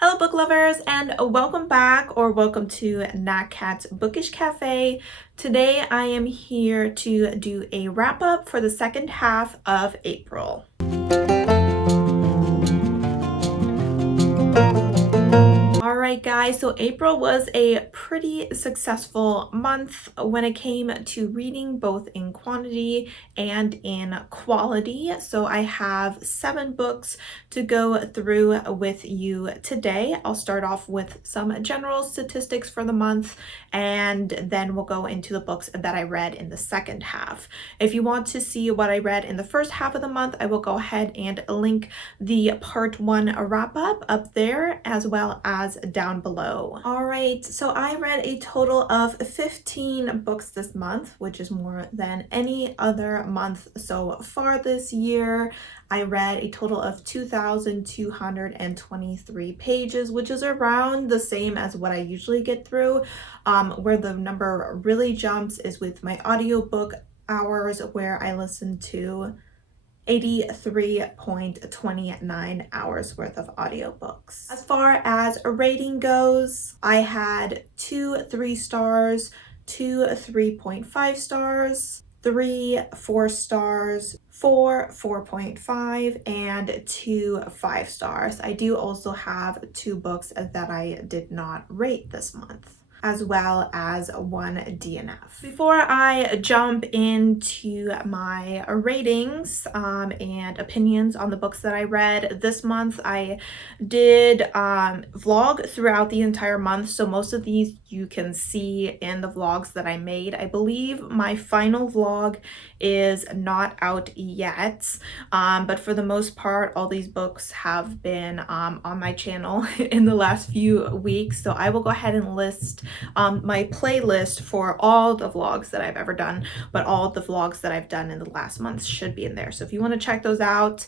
Hello book lovers, and welcome back or welcome to Nat Cat's Bookish Cafe. Today I am here to do a wrap up for the second half of April. Alright guys, so April was a pretty successful month when it came to reading, both in quantity and in quality. So I have 7 books to go through with you today. I'll start off with some general statistics for the month, and then we'll go into the books that I read in the second half. If you want to see what I read in the first half of the month, I will go ahead and link the part 1 wrap up there as well as down below. All right, so I read a total of 15 books this month, which is more than any other month so far this year. I read a total of 2,223 pages, which is around the same as what I usually get through. Where the number really jumps is with my audiobook hours, where I listen to 83.29 hours worth of audiobooks. As far as a rating goes, I had 2 3 stars, 2 3.5 stars, 3 4 stars, 4 4.5, and 2 5 stars. I do also have 2 books that I did not rate this month, as well as 1 DNF. Before I jump into my ratings and opinions on the books that I read this month, I did vlog throughout the entire month, so most of these you can see in the vlogs that I made. I believe my final vlog is not out yet, but for the most part all these books have been on my channel in the last few weeks, so I will go ahead and list my playlist for all the vlogs that I've ever done, but all of the vlogs that I've done in the last month should be in there. So if you want to check those out,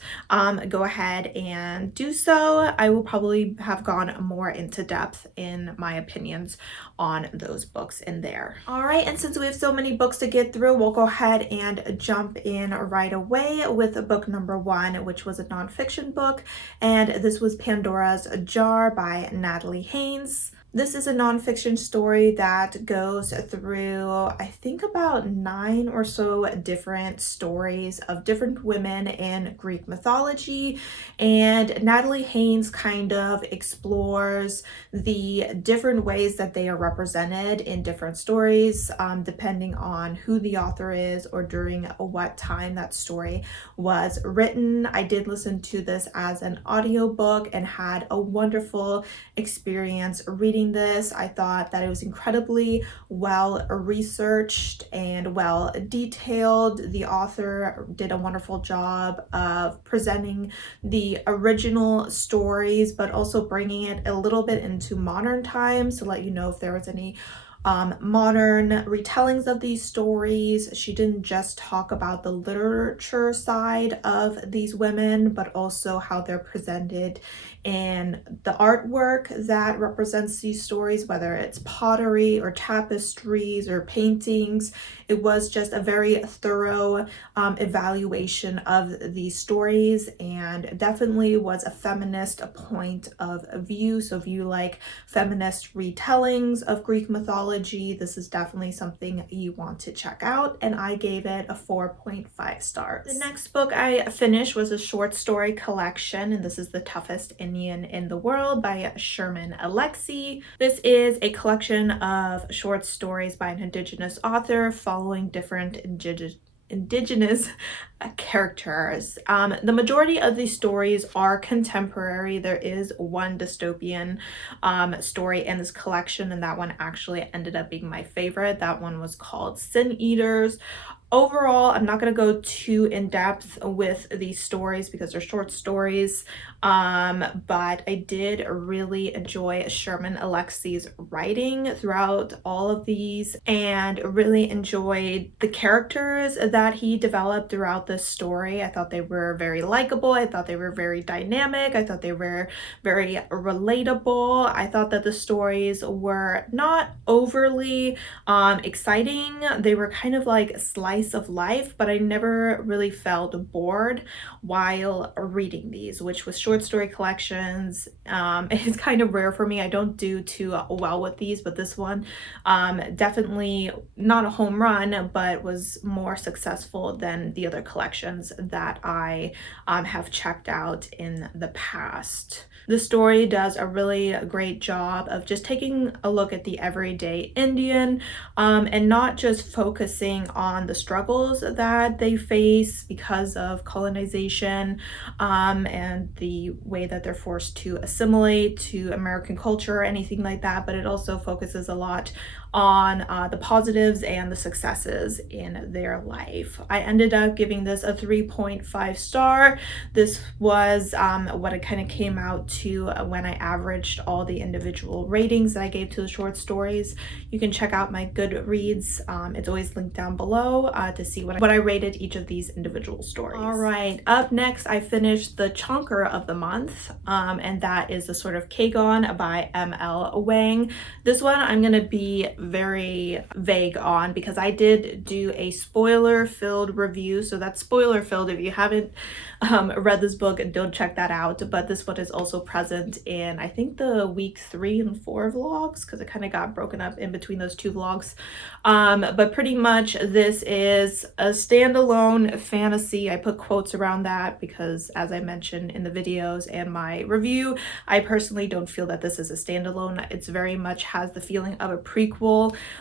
go ahead and do so. I will probably have gone more into depth in my opinions on those books in there. All right, and since we have so many books to get through, we'll go ahead and jump in right away with book number 1, which was a nonfiction book, and this was Pandora's Jar by Natalie Haynes. This is a nonfiction story that goes through, I think, about 9 or so different stories of different women in Greek mythology, and Natalie Haynes kind of explores the different ways that they are represented in different stories, depending on who the author is or during what time that story was written. I did listen to this as an audiobook and had a wonderful experience reading this. I thought that it was incredibly well researched and well detailed. The author did a wonderful job of presenting the original stories, but also bringing it a little bit into modern times to let you know if there was any modern retellings of these stories. She didn't just talk about the literature side of these women, but also how they're presented in the artwork that represents these stories, whether it's pottery or tapestries or paintings. It was just a very thorough evaluation of these stories, and definitely was a feminist point of view. So if you like feminist retellings of Greek mythology, this is definitely something you want to check out, and I gave it a 4.5 stars. The next book I finished was a short story collection, and this is The Toughest Indian in the World by Sherman Alexie. This is a collection of short stories by an Indigenous author following different Indigenous characters. The majority of these stories are contemporary. There is one dystopian story in this collection, and that one actually ended up being my favorite. That one was called Sin Eaters. Overall, I'm not going to go too in depth with these stories because they're short stories, but I did really enjoy Sherman Alexie's writing throughout all of these, and really enjoyed the characters that he developed throughout this story. I thought they were very likable. I thought they were very dynamic. I thought they were very relatable. I thought that the stories were not overly exciting. They were kind of like slice of life, but I never really felt bored while reading these, which was short short story collections. It's kind of rare for me. I don't do too well with these, but this one definitely not a home run, but was more successful than the other collections that I have checked out in the past. The story does a really great job of just taking a look at the everyday Indian, and not just focusing on the struggles that they face because of colonization, and the way that they're forced to assimilate to American culture or anything like that, but it also focuses a lot on the positives and the successes in their life. I ended up giving this a 3.5 star. This was what it kind of came out to when I averaged all the individual ratings that I gave to the short stories. You can check out my Goodreads. It's always linked down below to see what I rated each of these individual stories. All right, up next, I finished the chunker of the month, and that is the Sort of Kegan by M.L. Wang. This one I'm going to be very vague on because I did do a spoiler-filled review, so that's spoiler-filled. If you haven't read this book, don't check that out, but this one is also present in, I think, the week 3 and 4 vlogs, because it kind of got broken up in between those 2 vlogs. But pretty much this is a standalone fantasy. I put quotes around that because, as I mentioned in the videos and my review, I personally don't feel that this is a standalone. It's very much has the feeling of a prequel,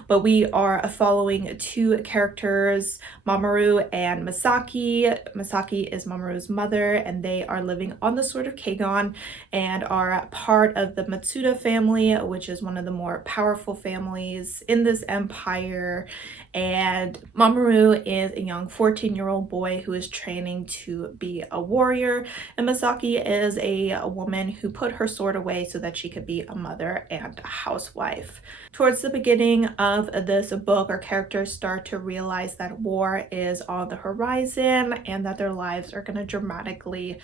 but we are following 2 characters, Mamoru and Misaki. Misaki is Mamoru's mother, and they are living on the Sort of Kegan and are part of the Matsuda family, which is one of the more powerful families in this empire. And Mamoru is a young 14-year-old boy who is training to be a warrior, and Misaki is a woman who put her sword away so that she could be a mother and a housewife. Towards the beginning of this book, our characters start to realize that war is on the horizon and that their lives are going to dramatically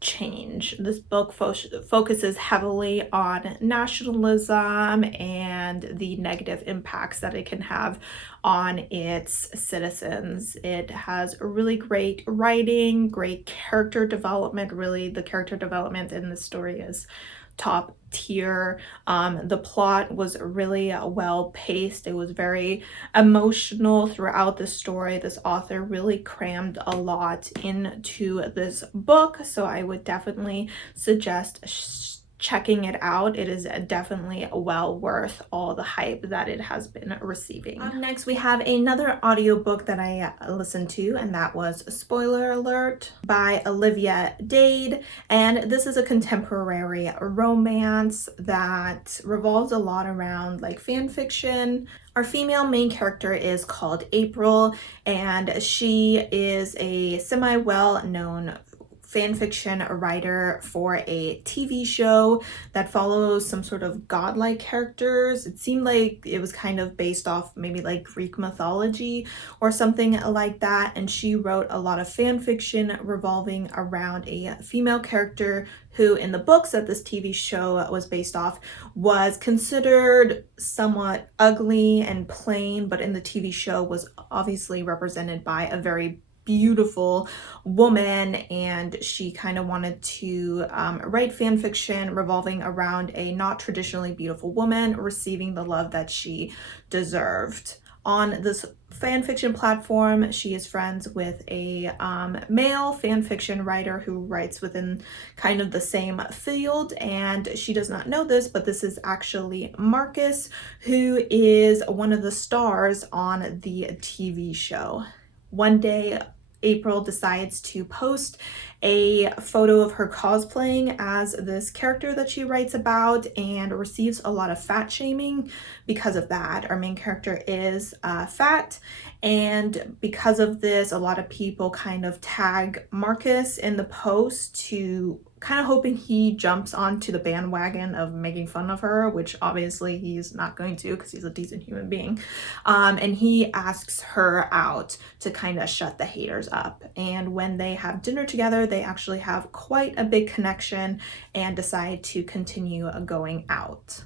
change. This book focuses heavily on nationalism and the negative impacts that it can have on its citizens. It has really great writing, great character development. Really, the character development in this story is top tier. The plot was really well paced. It was very emotional throughout the story. This author really crammed a lot into this book, so I would definitely suggest checking it out. It is definitely well worth all the hype that it has been receiving. Up next, we have another audiobook that I listened to, and that was Spoiler Alert by Olivia Dade. And this is a contemporary romance that revolves a lot around like fan fiction. Our female main character is called April, and she is a semi-well-known fan fiction writer for a TV show that follows some sort of godlike characters. It seemed like it was kind of based off maybe like Greek mythology or something like that, and she wrote a lot of fan fiction revolving around a female character who in the books that this TV show was based off was considered somewhat ugly and plain, but in the TV show was obviously represented by a very beautiful woman, and she kind of wanted to write fan fiction revolving around a not traditionally beautiful woman receiving the love that she deserved. On this fan fiction platform, she is friends with a male fan fiction writer who writes within kind of the same field, and she does not know this, but this is actually Marcus, who is one of the stars on the TV show. One day, April decides to post a photo of her cosplaying as this character that she writes about and receives a lot of fat shaming because of that. Our main character is fat, and because of this, a lot of people kind of tag Marcus in the post to kind of hoping he jumps onto the bandwagon of making fun of her, which obviously he's not going to because he's a decent human being. And he asks her out to kind of shut the haters up. And when they have dinner together, they actually have quite a big connection and decide to continue going out.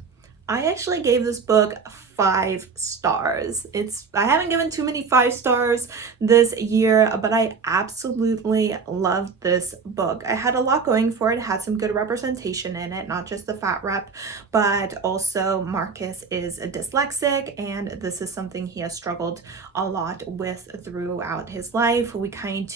I actually gave this book 5 stars. I haven't given too many 5 stars this year, but I absolutely loved this book. I had a lot going for it. It had some good representation in it, not just the fat rep, but also Marcus is a dyslexic, and this is something he has struggled a lot with throughout his life. We kind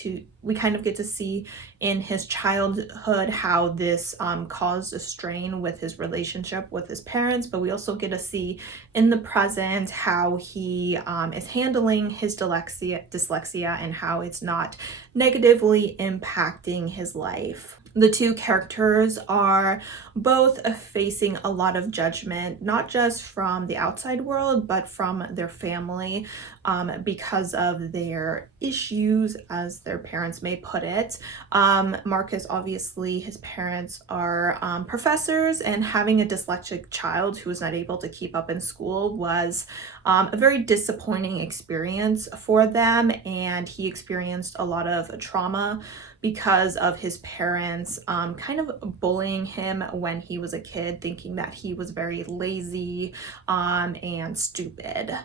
of get to see in his childhood how this caused a strain with his relationship with his parents, but we also get to see in the present how he is handling his dyslexia and how it's not negatively impacting his life. The two characters are both facing a lot of judgment, not just from the outside world, but from their family, because of their issues, as their parents may put it. Marcus, obviously, his parents are professors, and having a dyslexic child who was not able to keep up in school was a very disappointing experience for them, and he experienced a lot of trauma because of his parents kind of bullying him when he was a kid, thinking that he was very lazy and stupid.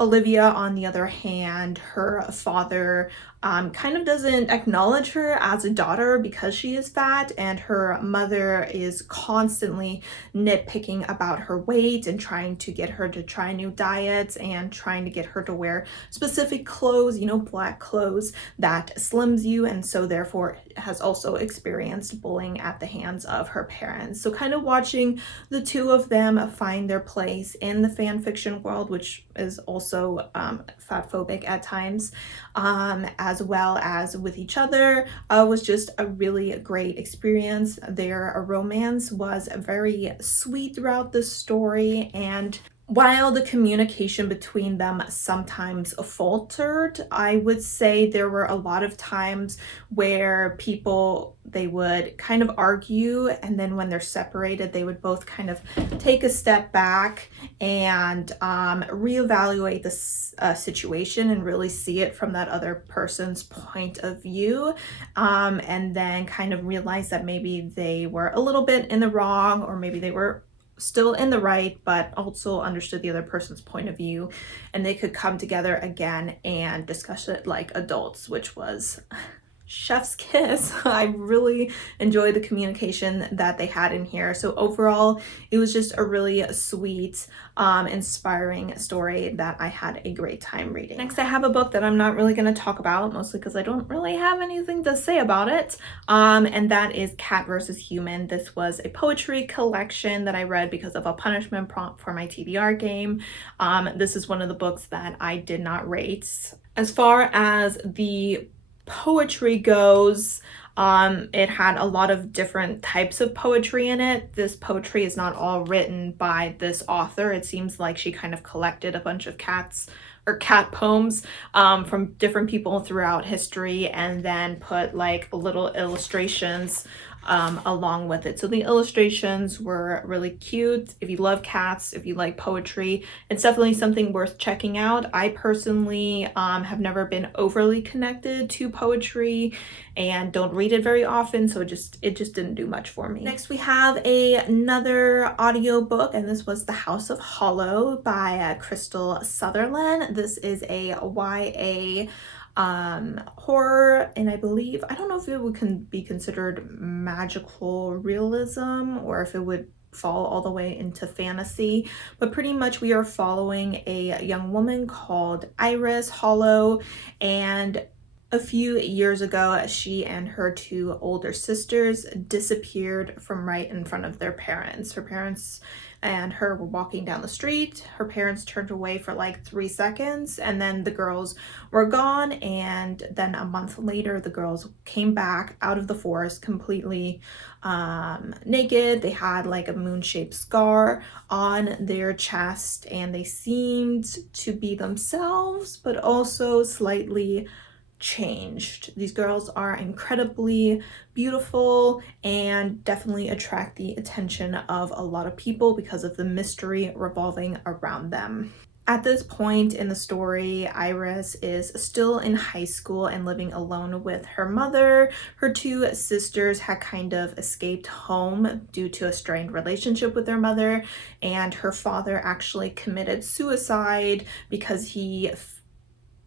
Olivia, on the other hand, her father kind of doesn't acknowledge her as a daughter because she is fat, and her mother is constantly nitpicking about her weight and trying to get her to try new diets and trying to get her to wear specific clothes, black clothes that slims you, and so therefore has also experienced bullying at the hands of her parents. So kind of watching the two of them find their place in the fan fiction world, which is also fat phobic at times, as well as with each other, was just a really great experience. Their romance was very sweet throughout the story, and while the communication between them sometimes faltered, I would say there were a lot of times where they would kind of argue, and then when they're separated, they would both kind of take a step back and reevaluate the situation and really see it from that other person's point of view, and then kind of realize that maybe they were a little bit in the wrong, or maybe they were still in the right, but also understood the other person's point of view, and they could come together again and discuss it like adults, which was chef's kiss. I really enjoyed the communication that they had in here. So overall, it was just a really sweet, inspiring story that I had a great time reading. Next, I have a book that I'm not really going to talk about, mostly because I don't really have anything to say about it, and that is Cat vs. Human. This was a poetry collection that I read because of a punishment prompt for my TBR game. This is one of the books that I did not rate. As far as the poetry goes, it had a lot of different types of poetry in it. This poetry is not all written by this author. It seems like she kind of collected a bunch of cat poems from different people throughout history, and then put like little illustrations along with it. So the illustrations were really cute. If you love cats, if you like poetry, it's definitely something worth checking out. I personally have never been overly connected to poetry and don't read it very often, so it just didn't do much for me. Next, we have another audiobook, and this was The House of Hollow by Crystal Sutherland. This is a YA horror, and I don't know if it would be considered magical realism or if it would fall all the way into fantasy, but pretty much we are following a young woman called Iris Hollow, and a few years ago, she and her two older sisters disappeared from right in front of their parents. Her parents and her were walking down the street. Her parents turned away for like 3 seconds, and then the girls were gone. And then a month later, the girls came back out of the forest completely naked. They had like a moon-shaped scar on their chest, and they seemed to be themselves, but also slightly changed. These girls are incredibly beautiful and definitely attract the attention of a lot of people because of the mystery revolving around them. At this point in the story, Iris is still in high school and living alone with her mother. Her two sisters had kind of escaped home due to a strained relationship with their mother, and her father actually committed suicide because he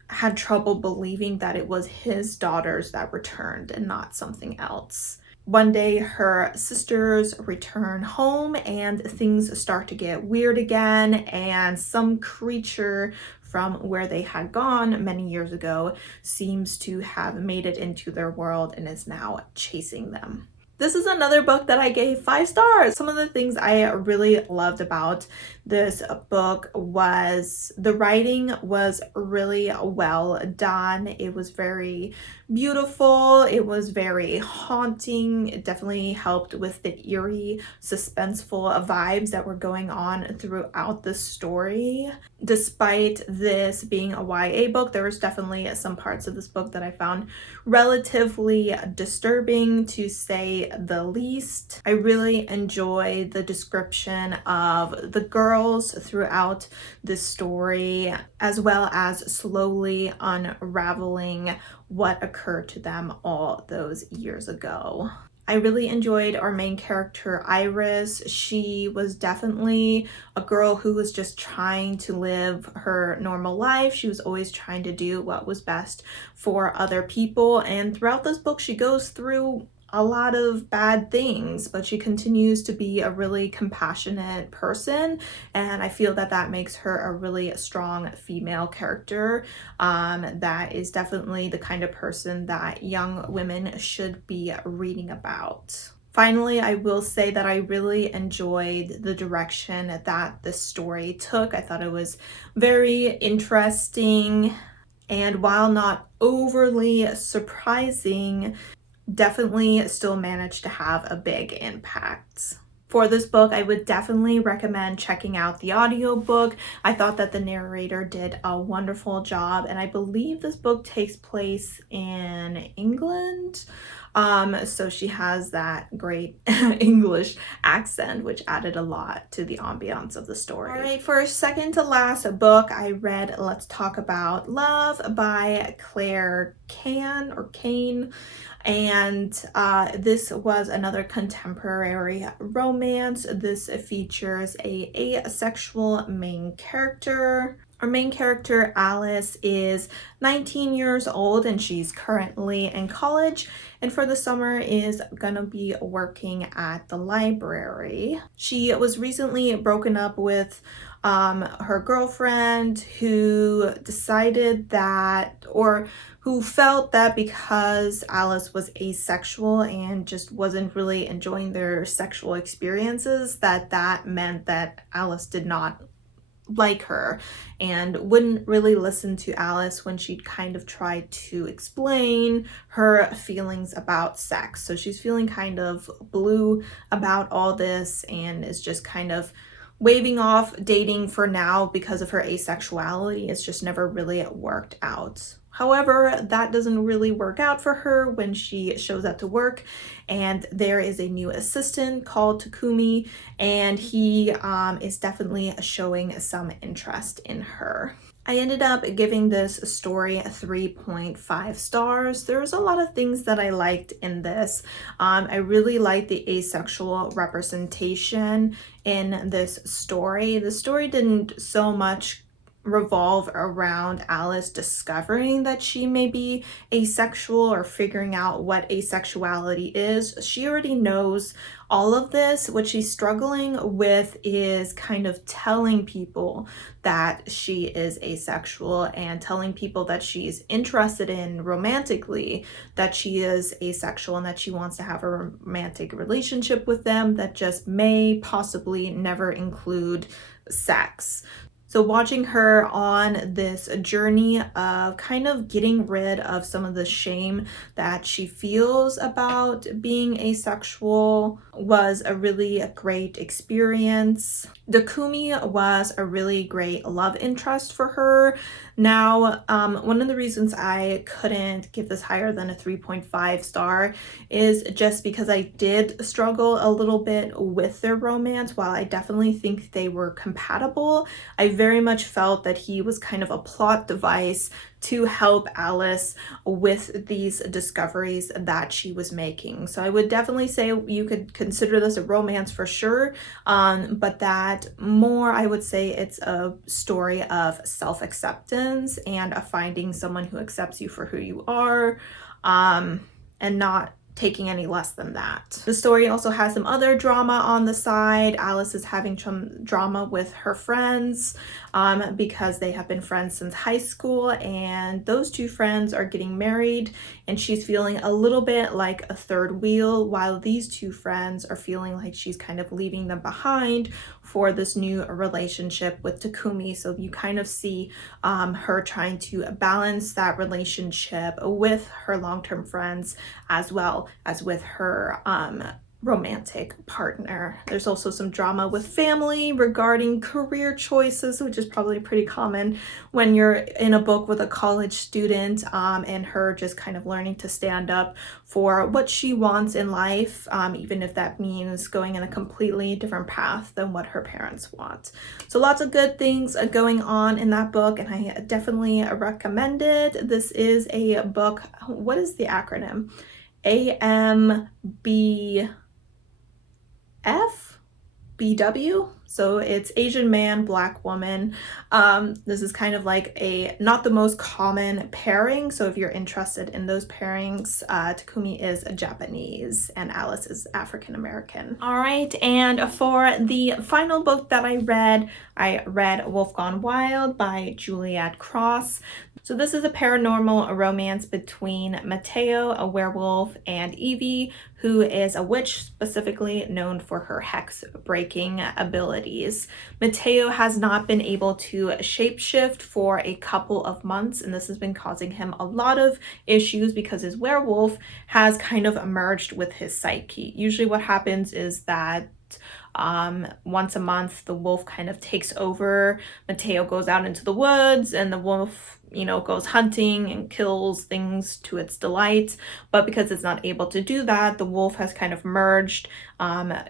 had trouble believing that it was his daughters that returned and not something else. One day, her sisters return home and things start to get weird again, and some creature from where they had gone many years ago seems to have made it into their world and is now chasing them. This is another book that I gave 5 stars. Some of the things I really loved about this book was the writing was really well done. It was very beautiful. It was very haunting. It definitely helped with the eerie, suspenseful vibes that were going on throughout the story. Despite this being a YA book, there was definitely some parts of this book that I found relatively disturbing, to say the least. I really enjoy the description of the girls throughout this story, as well as slowly unraveling what occurred to them all those years ago. I really enjoyed our main character, Iris. She was definitely a girl who was just trying to live her normal life. She was always trying to do what was best for other people. And throughout this book, she goes through a lot of bad things, but she continues to be a really compassionate person, and I feel that that makes her a really strong female character that is definitely the kind of person that young women should be reading about. Finally, I will say that I really enjoyed the direction that this story took. I thought it was very interesting, and while not overly surprising, definitely still managed to have a big impact. For this book, I would definitely recommend checking out the audiobook. I thought that the narrator did a wonderful job, and I believe this book takes place in England. So she has that great English accent, which added a lot to the ambiance of the story. All right, for a second to last book, I read Let's Talk About Love by Claire Kane. And this was another contemporary romance. This features a asexual main character. Our main character, Alice, is 19 years old and she's currently in college, and for the summer is gonna be working at the library. She was recently broken up with her girlfriend, who decided that, or who felt that because Alice was asexual and just wasn't really enjoying their sexual experiences, that meant that Alice did not like her and wouldn't really listen to Alice when she'd kind of tried to explain her feelings about sex. So she's feeling kind of blue about all this and is just kind of waving off dating for now because of her asexuality. It's just never really worked out. However, that doesn't really work out for her when she shows up to work, and there is a new assistant called Takumi, and he is definitely showing some interest in her. I ended up giving this story 3.5 stars. There's a lot of things that I liked in this. I really liked the asexual representation in this story. The story didn't so much revolve around Alice discovering that she may be asexual or figuring out what asexuality is. She already knows all of this. What she's struggling with is kind of telling people that she is asexual and telling people that she's interested in romantically that she is asexual and that she wants to have a romantic relationship with them that just may possibly never include sex. So watching her on this journey of kind of getting rid of some of the shame that she feels about being asexual was a really great experience. Takumi was a really great love interest for her. Now, one of the reasons I couldn't give this higher than a 3.5 star is just because I did struggle a little bit with their romance. While I definitely think they were compatible, I very very much felt that he was kind of a plot device to help Alice with these discoveries that she was making. So I would definitely say you could consider this a romance for sure, but that more, I would say it's a story of self-acceptance and of finding someone who accepts you for who you are, and not taking any less than that. The story also has some other drama on the side. Alice is having some drama with her friends because they have been friends since high school, and those two friends are getting married, and she's feeling a little bit like a third wheel, while these two friends are feeling like she's kind of leaving them behind for this new relationship with Takumi. So you kind of see her trying to balance that relationship with her long-term friends as well as with her romantic partner. There's also some drama with family regarding career choices, which is probably pretty common when you're in a book with a college student, and her just kind of learning to stand up for what she wants in life, even if that means going in a completely different path than what her parents want. So lots of good things going on in that book, and I definitely recommend it. This is a book, what is the acronym? AMBF? BW, so it's Asian man, Black woman. This is kind of like a not the most common pairing, so if you're interested in those pairings, Takumi is Japanese and Alice is African American. All right, and for the final book that I read Wolf Gone Wild by Juliet Cross. So this is a paranormal romance between Mateo, a werewolf, and Evie, who is a witch, specifically known for her hex-breaking abilities. Mateo has not been able to shapeshift for a couple of months, and this has been causing him a lot of issues because his werewolf has kind of merged with his psyche. Usually what happens is that once a month the wolf kind of takes over. Mateo goes out into the woods and the wolf, you know, goes hunting and kills things to its delight, but because it's not able to do that, the wolf has kind of merged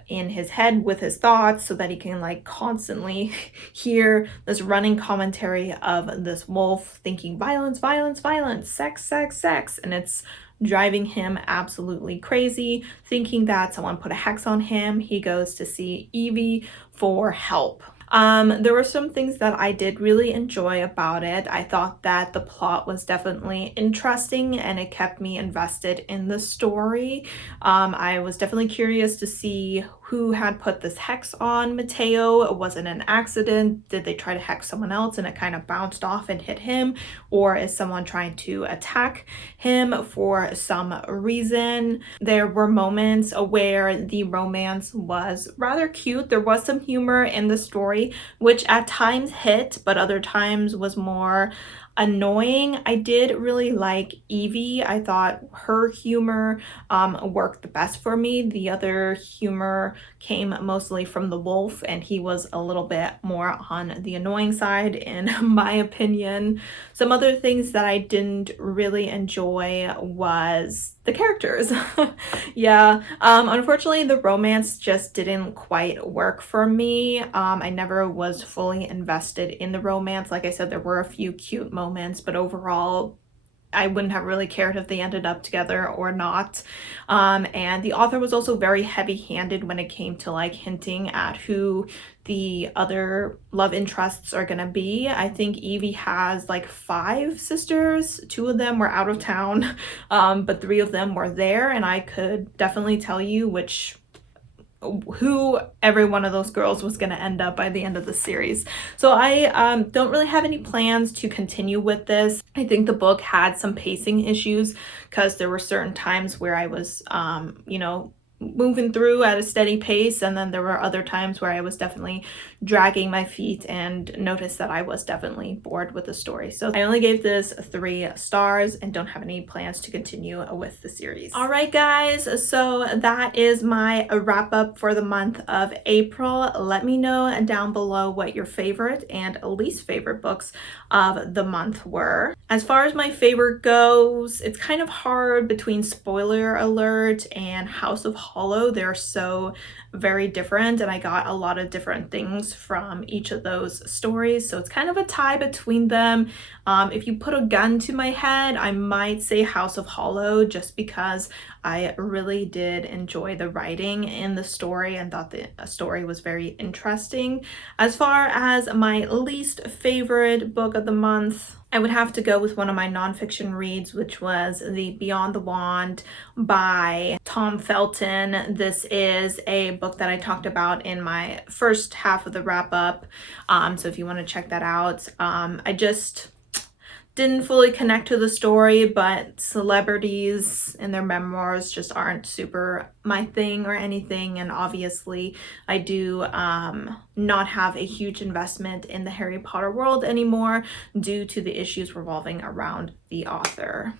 in his head with his thoughts so that he can like constantly hear this running commentary of this wolf thinking violence, violence, violence, sex, sex, sex, and it's driving him absolutely crazy, thinking that someone put a hex on him. He goes to see Evie for help. There were some things that I did really enjoy about it. I thought that the plot was definitely interesting and it kept me invested in the story. I was definitely curious to see who had put this hex on Mateo. Was it an accident? Did they try to hex someone else and it kind of bounced off and hit him? Or is someone trying to attack him for some reason? There were moments where the romance was rather cute. There was some humor in the story, which at times hit, but other times was more annoying. I did really like Evie. I thought her humor worked the best for me. The other humor came mostly from the wolf, and he was a little bit more on the annoying side in my opinion. Some other things that I didn't really enjoy was the characters. Yeah, unfortunately the romance just didn't quite work for me. I never was fully invested in the romance. Like I said, there were a few cute moments, but overall I wouldn't have really cared if they ended up together or not. And the author was also very heavy-handed when it came to like hinting at who the other love interests are gonna be. I think Evie has like 5 sisters. 2 of them were out of town, but 3 of them were there, and I could definitely tell you who every one of those girls was going to end up by the end of the series. So I don't really have any plans to continue with this. I think the book had some pacing issues because there were certain times where I was, you know, moving through at a steady pace, and then there were other times where I was definitely dragging my feet and noticed that I was definitely bored with the story. So I only gave this 3 stars and don't have any plans to continue with the series. All right guys, so that is my wrap up for the month of April. Let me know down below what your favorite and least favorite books of the month were. As far as my favorite goes, it's kind of hard between Spoiler Alert and House of Hollow. They're so very different, and I got a lot of different things from each of those stories, so it's kind of a tie between them. If you put a gun to my head, I might say House of Hollow, just because I really did enjoy the writing in the story and thought the story was very interesting. As far as my least favorite book of the month, I would have to go with one of my nonfiction reads, which was the Beyond the Wand by Tom Felton. This is a book that I talked about in my first half of the wrap up. So if you want to check that out, I just didn't fully connect to the story, but celebrities and their memoirs just aren't super my thing or anything. And obviously I do not have a huge investment in the Harry Potter world anymore due to the issues revolving around the author.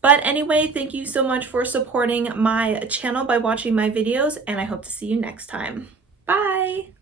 But anyway, thank you so much for supporting my channel by watching my videos, and I hope to see you next time. Bye!